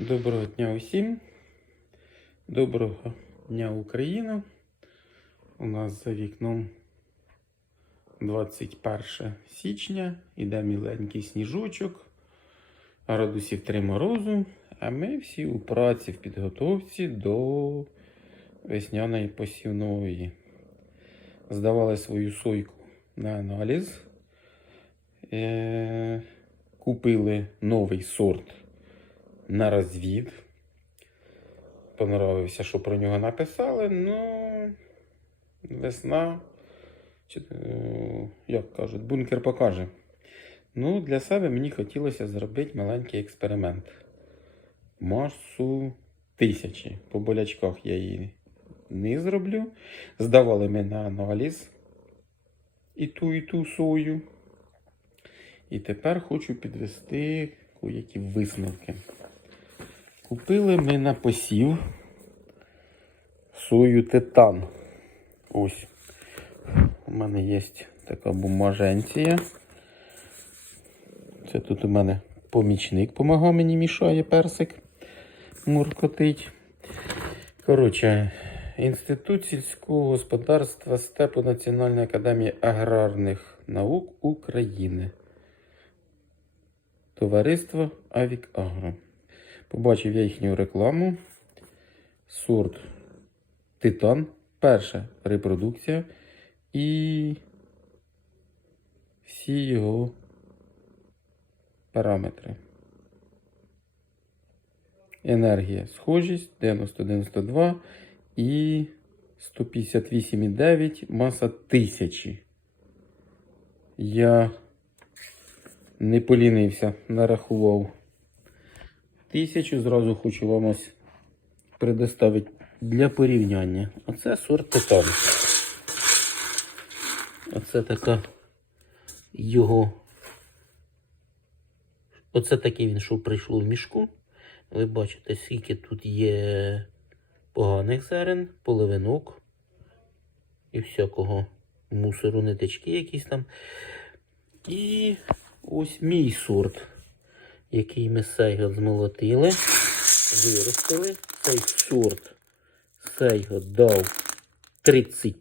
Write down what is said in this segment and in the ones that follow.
Доброго дня усім. Доброго дня Україна. У нас за вікном 21 січня. Іде міленький сніжочок, градусів 3 морозу. А ми всі у праці в підготовці до весняної посівної. Здавали свою сойку на аналіз. Е- Купили новий сорт на розвід. Понравився, що про нього написали, ну весна, чи, е, як кажуть, бункер покаже. Ну, для себе мені хотілося зробити маленький експеримент. Масу тисячі. По болячках я її не зроблю. Здавали ми на аналіз і ту, і ту сою. І тепер хочу підвести які висновки. Купили ми на посів сою титан. Ось. У мене є така бумаженція. Це тут у мене помічник допомагав мені мішає персик. Муркотить. Коротше, Інститут сільського господарства степу Національної академії аграрних наук України. Товариство Авік Агро. Побачив я їхню рекламу. Сорт Титан. Перша репродукція. І всі його параметри. Енергія. Схожість 90-92 і 158,9 маса 1000. Я не полінився, нарахував. Тисячу зразу хочу вам ось предоставити для порівняння. Оце сорт титан. Оце така його. Оце такий він, що прийшло в мішку. Ви бачите, скільки тут є поганих зерен, половинок і всякого мусору, ниточки якісь там. І ось мій сорт, який ми сейгот змолотили, виростили. Цей сорт сейгот дав 30.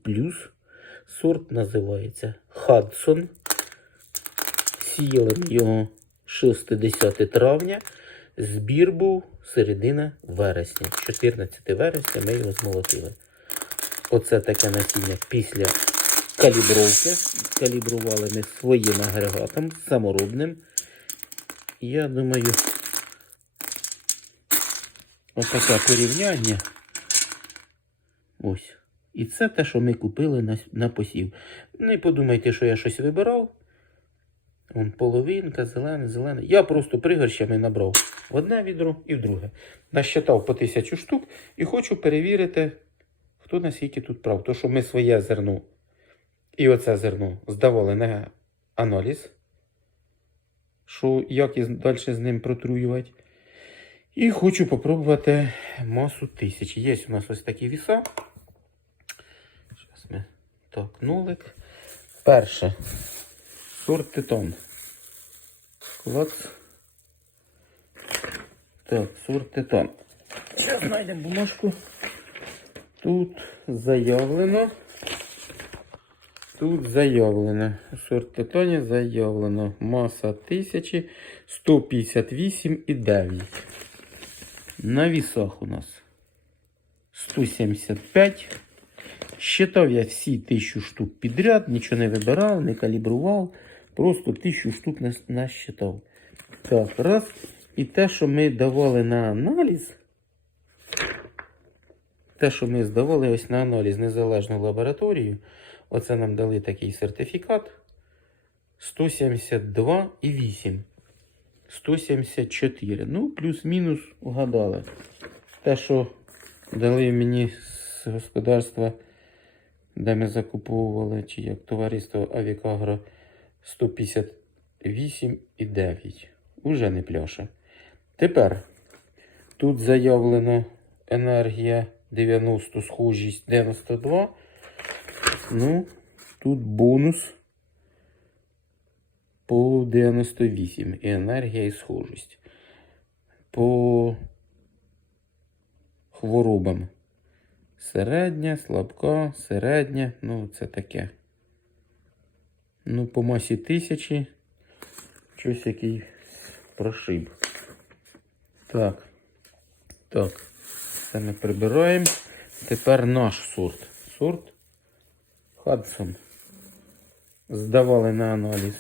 Сорт називається Хадсон. Сіяли ми його 60 травня. Збір був середина вересня. 14 вересня ми його змолотили. Оце таке насіння після калібровки. Калібрували ми своїм агрегатом, саморобним. Я думаю, отаке порівняння. Ось. І це те, що ми купили на, на посів. Не подумайте, що я щось вибирав. Вон половинка, зелене, зелене. Я просто пригорщами набрав в одне відро і в друге. Насчитав по тисячу штук і хочу перевірити, хто наскільки тут прав. То, що ми своє зерно і оце зерно здавали на аналіз, що як і далі з ним протруювати. І хочу попробувати масу тисяч. Є у нас ось такі віса. Зараз ми так, нулик. Перше. Сорт титан. Клац. Так, сорт титан. Зараз знайдемо бумажку. Тут заявлено. Тут заявлено. Сорт титані заявлено. Маса 1000 158,9. На вісах у нас 175. Считав я всі тисячу штук підряд, нічого не вибирав, не калібрував. Просто тисячу штук насчитав. Так, раз. І те, що ми давали на аналіз. Те, що ми здавали ось на аналіз незалежну лабораторію. Оце нам дали такий сертифікат. 172,8. 174. Ну, плюс-мінус угадали. Те, що дали мені з господарства, де ми закуповували, чи як товариство Авікагро 158,9. Уже не пляше. Тепер тут заявлено енергія 90, схожість 92. Ну, тут бонус по 98 і енергія і схожість. По хворобам. Середня, слабка, середня, ну це таке. Ну, по масі тисячі. Щось який прошиб. Так. Так. Це ми прибираємо. Тепер наш сорт. Сорт Хадсон. Здавали на аналіз.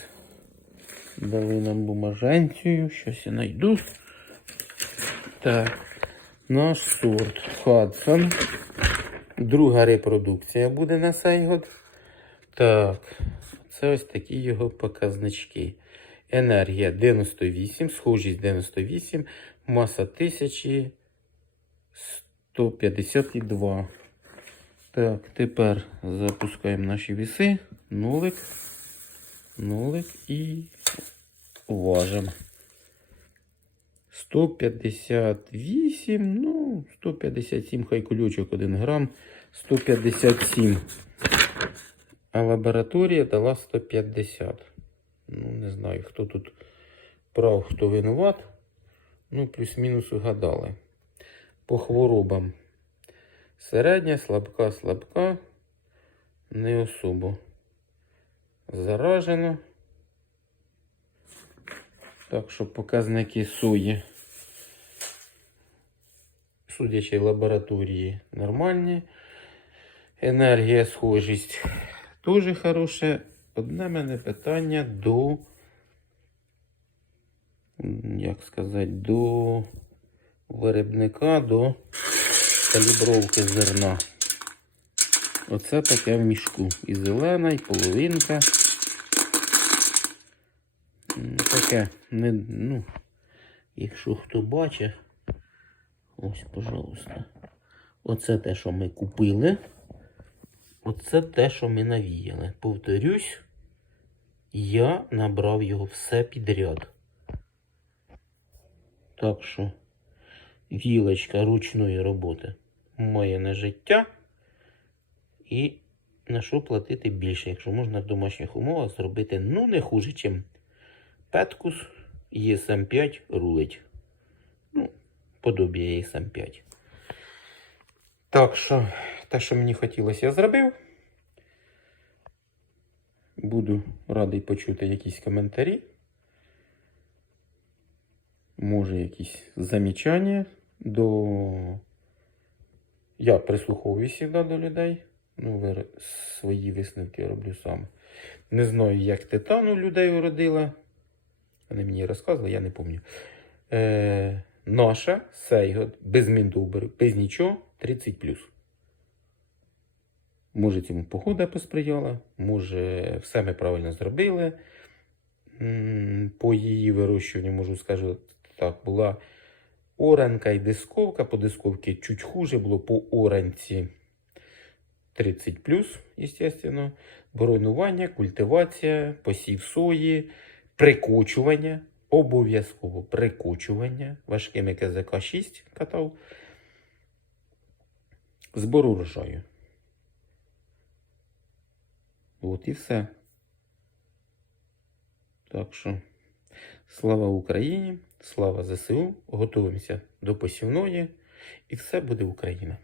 Дали нам бумаженцію. Щось я знайду. Так. Наш сорт Хадсон. Друга репродукція буде на цей. Так. Це ось такі його показнички. Енергія 98, схожість 98, маса 1152. Так, тепер запускаємо наші віси. Нулик. Нулик і важимо. 158, ну, 157, хай кульочок 1 грам, 157. А лабораторія дала 150. Ну, не знаю, хто тут прав, хто винуват. Ну, плюс-мінус угадали. По хворобам. Середня, слабка, слабка. Не особо. Заражено. Так що показники сої. Судячи лабораторії нормальні. Енергія, схожість теж хороше. Одне мене питання до, як сказати, до виробника, до калібровки зерна. Оце таке в мішку. І зелена, і половинка. Таке, не, ну, якщо хто бачить, ось, пожалуйста. Оце те, що ми купили. Оце те, що ми навіяли. Повторюсь, я набрав його все підряд. Так що вілочка ручної роботи має на життя. І на що платити більше, якщо можна в домашніх умовах зробити ну не хуже, ніж Петкус ESM 5 рулить. Ну, подобіє ESM 5. Так що, те, що мені хотілося, я зробив. Буду радий почути якісь коментарі. Може, якісь замічання до. Я прислуховуюся завжди до людей. Ну, свої висновки роблю сам. Не знаю, як титан у людей уродила. Вони мені розказували, я не пам'ятаю. Е, наша Сейгод без міндуберу, без нічого 30 Може, цьому погода посприяла, може, все ми правильно зробили. По її вирощуванню, можу скажу так, була оранка і дисковка. По дисковці чуть хуже було по оранці 30 естественно. Боронування, культивація, посів сої, прикочування. Обов'язково прикочування. Важкими КЗК 6 катав. Збор урожаю. От і все. Так що, слава Україні, слава ЗСУ. Готуємося до посівної, і все буде Україна.